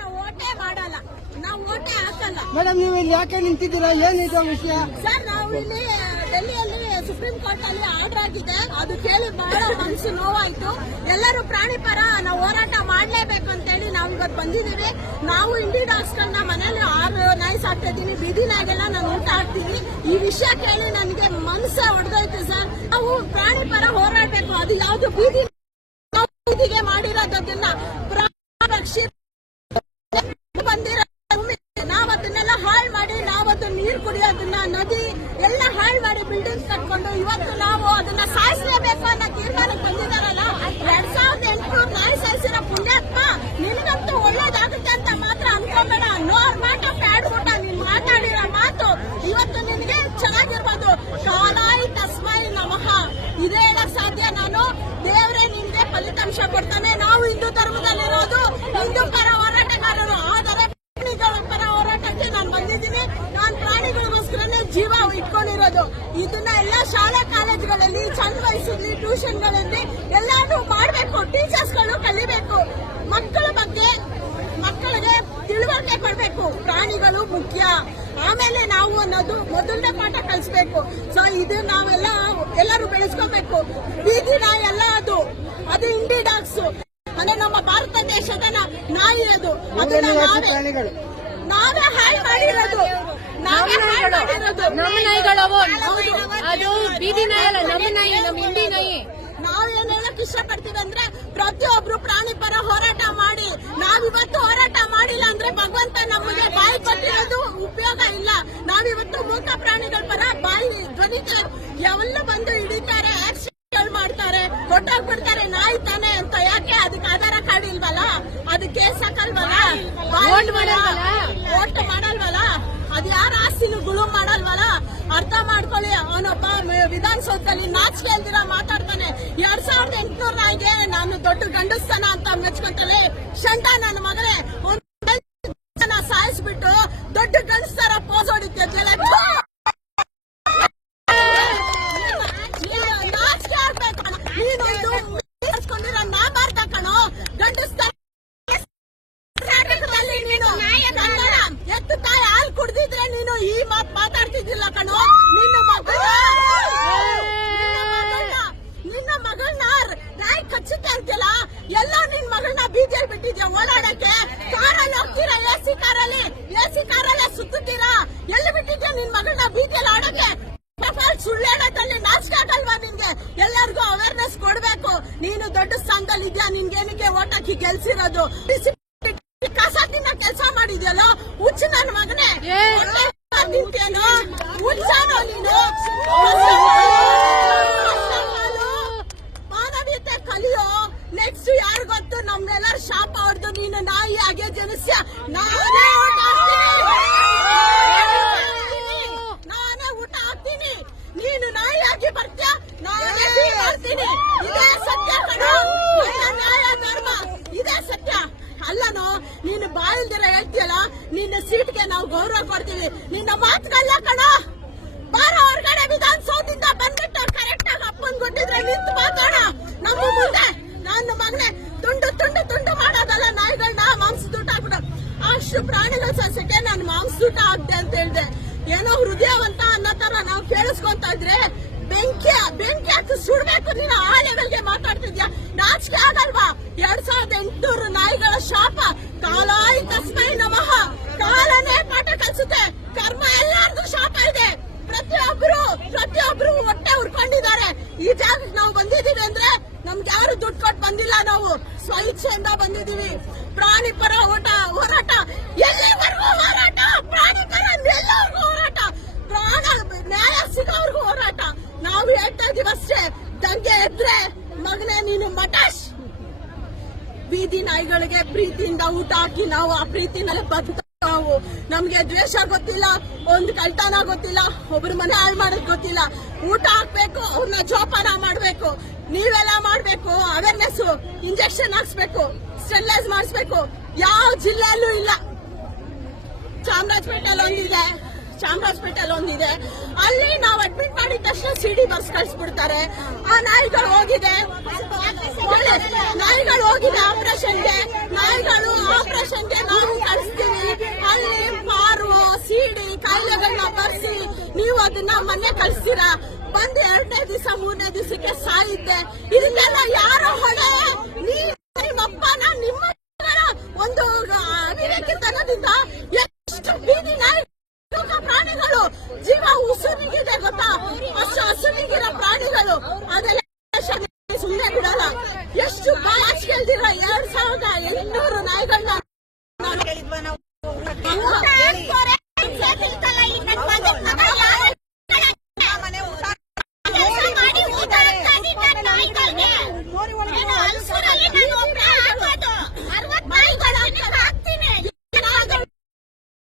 ನಾವು ಓಟೇ ಮಾಡಲ್ಲ, ನಾವು ಓಟೇ ಹಾಕಲ್ಲ. ಮೇಡಮ್ ನೀವು ಇಲ್ಲಿ ಯಾಕೆ ನಿಂತಿದ್ದೀರಾ, ಏನಿದೆ ವಿಷಯ? ಸರ್ ನಾವು ಇಲ್ಲಿ ಡೆಲ್ಲಿಯಲ್ಲಿ ಸುಪ್ರೀಂ ಕೋರ್ಟ್ ಅಲ್ಲಿ ಆರ್ಡರ್ ಆಗಿದೆ, ಅದು ಕೇಳಿ ಬಹಳ ಮನಸ್ಸು ನೋವಾಯ್ತು. ಎಲ್ಲರೂ ಪ್ರಾಣಿ ಪರ ನಾವು ಹೋರಾಟ ಮಾಡ್ಲೇಬೇಕು ಅಂತ ಹೇಳಿ ನಾವು ಇವತ್ತು ಬಂದಿದ್ದೀವಿ. ನಾವು ಇಂಡಿ ಡಾಗ್ಸ್ ಗಳನ್ನ ಮನೇಲಿ 6 ನಾಯಿ ಸಾಕ್ತಾ ಇದ್ದೀನಿ, ಬೀದಿ ನಾಯಿಗೆಲ್ಲ ನಾನು ಊಟ ಹಾಕ್ತೀನಿ. ಈ ವಿಷಯ ಕೇಳಿ ನನಗೆ ಮನಸ್ಸೇ ಹೊಡೆದೋಯ್ತು ಸರ್. ನಾವು ಪ್ರಾಣಿ ಪರ ಹೋರಾಡಬೇಕು, ಅದು ಯಾವ್ದು ಬೀದಿಗೆ ಮಾಡಿರೋದನ್ನ ಬಂದಿರೋ ನಾವ್ ಅದನ್ನೆಲ್ಲ ಹಾಳು ಮಾಡಿ, ನಾವು ಅದನ್ನ ನೀರು ಕುಡಿಯೋದನ್ನ, ನದಿ ಎಲ್ಲ ಹಾಳು ಮಾಡಿ ಬಿಲ್ಡಿಂಗ್ಸ್ ಕಟ್ಕೊಂಡು ಇವತ್ತು ನಾವು ಅದನ್ನ ಸಾಯಿಸಲೇಬೇಕು ಅನ್ನೋ ತೀರ್ಮಾನಕ್ಕೆ ಬಂದಿದಾರಲ್ಲ. 2008 ನಾಯಿ ಸಾಯಿಸಿರೋ ಪುಣ್ಯಾತ್ಮ, ನಿನಗಂತೂ ಒಳ್ಳೇದಾಗುತ್ತೆ ಅಂತ ಮಾತ್ರ ಅನ್ಕೋಬೇಡ. ನೋರ್ ಮಾಟ ಪ್ಯಾಡ್ಬಿಟ್ಟ ನೀನ್ ಮಾತಾಡಿರೋ ಮಾತು ಇವತ್ತು ನಿನಗೆ ಚೆನ್ನಾಗಿರ್ಬೋದು. ಕಾಲಾಯಿ ತಸ್ಮೈ ನಮಃ ಇದೇ ಹೇಳಕ್ ಸಾಧ್ಯ ನಾನು. ದೇವರೇ ನಿನ್ಗೆ ಫಲಿತಾಂಶ ಕೊಡ್ತಾನೆ. ನಾವು ಹಿಂದೂ ಧರ್ಮದಲ್ಲಿರೋದು, ಹಿಂದೂ ಪರ ಹೋರಾಟಗಾರರು, ಆದರೆ ಪ್ರಾಣಿಗಳ ಪರ ಹೋರಾಟಕ್ಕೆ ನಾನು ಬಂದಿದ್ದೀನಿ. ನಾನು ಪ್ರಾಣಿಗಳಿಗೋಸ್ಕರನೇ ಜೀವ ಇಟ್ಕೊಂಡಿರೋದು. ಇದನ್ನ ಎಲ್ಲ ಶಾಲಾ ಕಾಲೇಜುಗಳಲ್ಲಿ, ಸಣ್ಣ ವಯಸ್ಸಲ್ಲಿ ಟ್ಯೂಷನ್ಗಳಲ್ಲಿ ಎಲ್ಲಾನು ಮಾಡಬೇಕು. ಟೀಚರ್ಸ್ಗಳು ಕಲಿಬೇಕು, ಮಕ್ಕಳ ಬಗ್ಗೆ ಮಕ್ಕಳಿಗೆ ತಿಳುವಳಿಕೆ ಕೊಡಬೇಕು. ಪ್ರಾಣಿಗಳು ಮುಖ್ಯ, ಆಮೇಲೆ ನಾವು ಅನ್ನೋದು ಮೊದಲನೇ ಪಾಠ ಕಲಿಸ್ಬೇಕು. ಸೊ ಇದು ನಾವೆಲ್ಲ ಎಲ್ಲರೂ ಬೆಳೆಸ್ಕೋಬೇಕು. ಬೀದಿ ನಾಯಿ ಅಲ್ಲ ಅದು ಇಂಡಿ ಡಾಗ್ಸ್. ಅಂದ್ರೆ ನಮ್ಮ ಭಾರತ ದೇಶದ ನಾಯಿ ಅದು. ಅದನ್ನ ನಾವೇ ಹಾಳು ಮಾಡಿರೋದು, ನಾವೇ ಹಾಳು ಮಾಡಿರೋದು. ನಮ್ಮ ನಾಯಿಗಳವು, ಅದು ಬೀದಿ ನಾಯಿ ಅಲ್ಲ, ನಮ್ಮ ನಾಯಿ, ನಮ್ಮ ಇಂಡಿ ನಾಯಿ. ನಾವೇನ್ ಹೇಳಕ್ ಇಷ್ಟಪಡ್ತೀವಿ ಅಂದ್ರೆ, ಪ್ರತಿಯೊಬ್ರು ಪ್ರಾಣಿ ಪರ ಹೋರಾಟ ಮಾಡಿ. ನಾವಿವತ್ತು ಹೋರಾಟ ಮಾಡಿಲ್ಲ ಅಂದ್ರೆ ಭಗವಂತ ನಮಗೆ ಬಾಯಿ ಕೊಟ್ಟಿರೋದು ಉಪಯೋಗ ಇಲ್ಲ. ನಾವಿವತ್ತು ಮೂಕ ಪ್ರಾಣಿಗಳ ಪರ ಬಾಯಿ ಧ್ವನಿಗೆ ಎಲ್ಲ ಬಂದು ಹಿಡಿತಾರೆ, ಆಕ್ಸಿಡೆಂಟ್ ಮಾಡ್ತಾರೆ, ಹೊಟ್ಟೋಗ್ಬಿಡ್ತಾರೆ. ನಾಯಿ ತಾನೆ ಅಂತ ಯಾಕೆ ಅದಕ್ಕೆ ಆಧಾರ ಕಾರ್ಡ್ ಇಲ್ವಲ್ಲ, ಅದಕ್ಕೆ ಕೇಸ್ ಹಾಕಲ್ವಲ್ಲ, ಓಟ್ ಮಾಡಲ್ವಲ್ಲ, ಅದು ಯಾರ ಆಸ್ತಿನೂ ಗುಳು ಮಾಡಲ್ವಲ್ಲ. ಅರ್ಥ ಮಾಡ್ಕೊಳ್ಳಿ. ಅವನೊಬ್ಬ ವಿಧಾನಸೌಧದಲ್ಲಿ ನಾಚಿಕೆ ಇಲ್ದಿರ ಮಾತಾಡ್ತಾನೆ. 2800 ನಾಯಿಗೆ ನಾನು ದೊಡ್ಡ ಗಂಡಸ್ತಾನ ಅಂತ ಮೆಚ್ಕೊಂತಾನೆ. ಶಂಟ ನನ್ನ ಮಗನೇ ಸಾಯಿಸ್ಬಿಟ್ಟು ದೊಡ್ಡ ಗಂಡಸ್ತಾರ ಪೋಸ್ ಹೊಡಿತಿದ್ಯಲ್ಲ. ನಾಚಿಕೆ ಆಗ್ಬೇಕು. ನೀನು ಇದು ನಾ ಬಾರ್ದ ಕಣೋ ಗಂಡಸ್ತಾರ. ನೀನು ಎತ್ತು ತಾಯಿ ಹಾಲು ಕುಡ್ದಿದ್ರೆ ನೀನು ಈ ಮಾತು ಮಾತಾಡ್ತಿದ್ದಿಲ್ಲ ಕಣೋ. ನಿನ್ನ ಮಗಳನ್ನ ನಾಯಿ ಕಚ್ಚುತ್ತೆ ಅಂತಿಲ್ಲ. ಎಲ್ಲ ನಿನ್ ಮಗಳನ್ನ ಬೀದಿಯಲ್ಲಿ ಬಿಟ್ಟಿದ್ಯಾ ಓಡಾಡಕ್ಕೆ. ಕಾರಲ್ಲಿ ಹೋಗ್ತೀರಾ, ಎಸಿ ಕಾರಲ್ಲೇ ಸುತ್ತೀರಾ. ಎಲ್ಲಿ ಬಿಟ್ಟಿದ್ಯಾ ನಿನ್ ಮಗಳನ್ನ ಬೀದಿಯಲ್ಲಿ ಆಡಕ್ಕೆ? ಸುಳ್ಳು ಹೇಳೋದ್ರಲ್ಲಿ ನಾಚಿಕೆ ಆಗಲ್ವಾ ನಿನ್ಗೆ? ಎಲ್ಲರಿಗೂ ಅವೇರ್ನೆಸ್ ಕೊಡ್ಬೇಕು. ನೀನು ದೊಡ್ಡ ಸ್ಥಾನದಲ್ಲಿ ಇದ್ಯಾ, ನಿನ್ಗೇನಕ್ಕೆ ಓಟ್ ಹಾಕಿ ಗೆಲ್ಸಿರೋದು? ಕಸ ತಿನ್ನ ಕೆಲಸ ಮಾಡಿದ್ಯಲ್ಲ ಹುಚ್ಚು ನನ್ನ ಮಗನೇ. ನಿಂತೇನೋ ಹುಚ್ಚಾನೋ ನೀನು? ಮಾನವೀಯತೆ ಕಲಿಯೋ. ನೆಕ್ಸ್ಟ್ ಯಾರು ಗೊತ್ತು? ನಮ್ಮೆಲ್ಲರ ಶಾಪ ಹೊಡೆದು ನೀನು ನಾಯಿ ಹಾಗೆ ಜನಿಸ್ಯ. ನಾನೇ ಊಟ ಹಾಕ್ತೀನಿ, ನೀನು ನಾಯಿ ಆಗಿ ಬರ್ತೀಯ, ನಾನೇ ಮಾಡ್ತೀನಿ. ಇದೇ ಸತ್ಯ ಕಣೋ. ನ್ಯಾಯ ಧರ್ಮ ಇದೇ ಸತ್ಯ. ಅಲ್ಲನೋ ನೀನು ಬಾಯಿಲ್ದಿರ ಹೇಳ್ತೀಯಲ್ಲ, ನಿನ್ನ ಸೀಟ್ಗೆ ನಾವು ಗೌರವ ಕೊಡ್ತೀವಿ, ನಿನ್ನ ಮಾತುಗಲ್ಲ ಕಣೋ. ಬಾರ ಹೊರಗಡೆ ವಿಧಾನಸೌಧದಿಂದ ಬಂದ್ಬಿಟ್ಟು ಕರೆಕ್ಟ್ ಆಗಿ ಅಪ್ಪನ್ ಕೊಟ್ಟಿದ್ರೆ ನಿಂತು ಮಾತಾಡ ನಮ್ಮ ಮುಂದೆ. ನನ್ನ ಮಗನೇ ತುಂಡು ತುಂಡು ತುಂಡು ಮಾಡೋದಲ್ಲ ನಾಯಿಗಳನ್ನ ಮಾಂಸದೂಟ ಹಾಕ್ಬಿಡ. ಅಷ್ಟು ಪ್ರಾಣಿಗಳ ಸಸ್ಯಕ್ಕೆ ನಾನು ಮಾಂಸದೂಟ ಹಾಕ್ದೆ ಅಂತ ಹೇಳ್ದೆ. ಏನೋ ಹೃದಯವಂತ ಅನ್ನೋ ತರ ನಾವು ಕೇಳಿಸ್ಕೊಂತ ಇದ್ರೆ ಬೆಂಕಿ ಹಾಕಿ ಸುಡ್ಬೇಕು. ನೀನು ಆ ಲೆವೆಲ್ಗೆ ಮಾತಾಡ್ತಿದ್ಯಾ? ನಾಚಿಕೆ ಆಗಲ್ವಾ? 2800 ನಾಯಿಗಳ ಶಾಪ. ಕಾಲಾಯಿ ತಸ್ಮೈ ನಮಃ. ಕಾಲನೇ ಪಾಠ ಕಲಿಸುತ್ತೆ. ಕರ್ಮ ಎಲ್ಲಾರ್ದು ಶಾಪ ಇದೆ. ಪ್ರತಿಯೊಬ್ರು ಹೊಟ್ಟೆ ಉರ್ಕೊಂಡಿದ್ದಾರೆ. ಈ ಜಾಗಕ್ಕೆ ನಾವು ಬಂದಿದೀವಿ ಅಂದ್ರೆ ನಮ್ಗೆ ಯಾರು ದುಡ್ಡು ಕೊಟ್ಟು ಬಂದಿಲ್ಲ. ನಾವು ಸ್ವಇಚ್ಛೆಯಿಂದ ಬಂದಿದೀವಿ. ಪ್ರಾಣಿ ಪರ ಹೋರಾಟ ಎಲ್ಲಿವರೆಗೂ ಹೋರಾಟ? ಪ್ರಾಣಿ ಪರ ಎಲ್ಲರಿಗೂ ಹೋರಾಟ, ಪ್ರಾಣ ನ್ಯಾಯ ಸಿಗೋವರೆಗೂ ಹೋರಾಟ. ನಾವು ಹೇಳ್ತಾ ಇದೀವಿ ಅಷ್ಟೇ. ದಂಗೆ ಎದ್ರೆ ಮಗನೇ ನೀನು ಮಟಾಶ್. ಬೀದಿ ನಾಯಿಗಳಿಗೆ ಪ್ರೀತಿಯಿಂದ ಊಟ ಹಾಕಿ ನಾವು ಆ ಪ್ರೀತಿನಲ್ಲಿ ಬದುಕ. ನಮ್ಗೆ ದ್ವೇಷ ಗೊತ್ತಿಲ್ಲ, ಒಂದು ಕಳ್ತನ ಗೊತ್ತಿಲ್ಲ, ಒಬ್ರ ಮನೆ ಹಾಳು ಮಾಡೋದ್ ಗೊತ್ತಿಲ್ಲ. ಊಟ ಹಾಕ್ಬೇಕು, ಅವ್ರನ್ನ ಜೋಪಾನ ಮಾಡ್ಬೇಕು. ನೀವೆಲ್ಲ ಮಾಡ್ಬೇಕು. ಅವೇರ್ನೆಸ್, ಇಂಜೆಕ್ಷನ್ ಹಾಕ್ಸ್ಬೇಕು, ಸ್ಟೆರಿಲೈಸ್ ಮಾಡಿಸ್ಬೇಕು. ಯಾವ ಜಿಲ್ಲೆಯಲ್ಲೂ ಇಲ್ಲ. ಚಾಮರಾಜಪೇಟೆಲ್ ಒಂದಿದೆ. ಅಲ್ಲಿ ನಾವು ಅಡ್ಮಿಟ್ ಮಾಡಿದ ತಕ್ಷಣ ಸಿಡಿ ಬರ್ಸ್ ಕಳ್ಸಿಬಿಡ್ತಾರೆ. ಆ ನಾಯಿಗಳು ಹೋಗಿದೆ ಆಪರೇಷನ್ಗೆ. ನಾಯಿಗಳು ಆಪರೇಷನ್ಗೆ ಕಳಿಸಿ ನೀವು ಅದನ್ನ ಮನೆ ಕಳಿಸ್ತೀರಾ. ಬಂದು 2ನೇ ದಿವಸ 3ನೇ ದಿವಸಕ್ಕೆ ಸಾಯಿದ್ದೆ. ಇದಕ್ಕೆಲ್ಲ ಯಾರೋ ಹೊಣೆ? ನಿಮ್ಮಪ್ಪನ ನಿಮ್ಮ ಒಂದು ಅವಿವೇಕಿತನದಿಂದ ಎಷ್ಟು ಬೀದಿ ನಾಯಿ ಪ್ರಾಣಿಗಳು ಜೀವ ಉಸುಮಿಗಿದೆ ಗೊತ್ತಾ? ಅಷ್ಟು ಹಸುವಿಗಿರೋ ಪ್ರಾಣಿಗಳು ಅದೆಲ್ಲ ಸುಮ್ಮನೆ ಬಿಡಲ್ಲ. ಎಷ್ಟು ಬಾಚ್ ಕೇಳ್ದಿರ 2800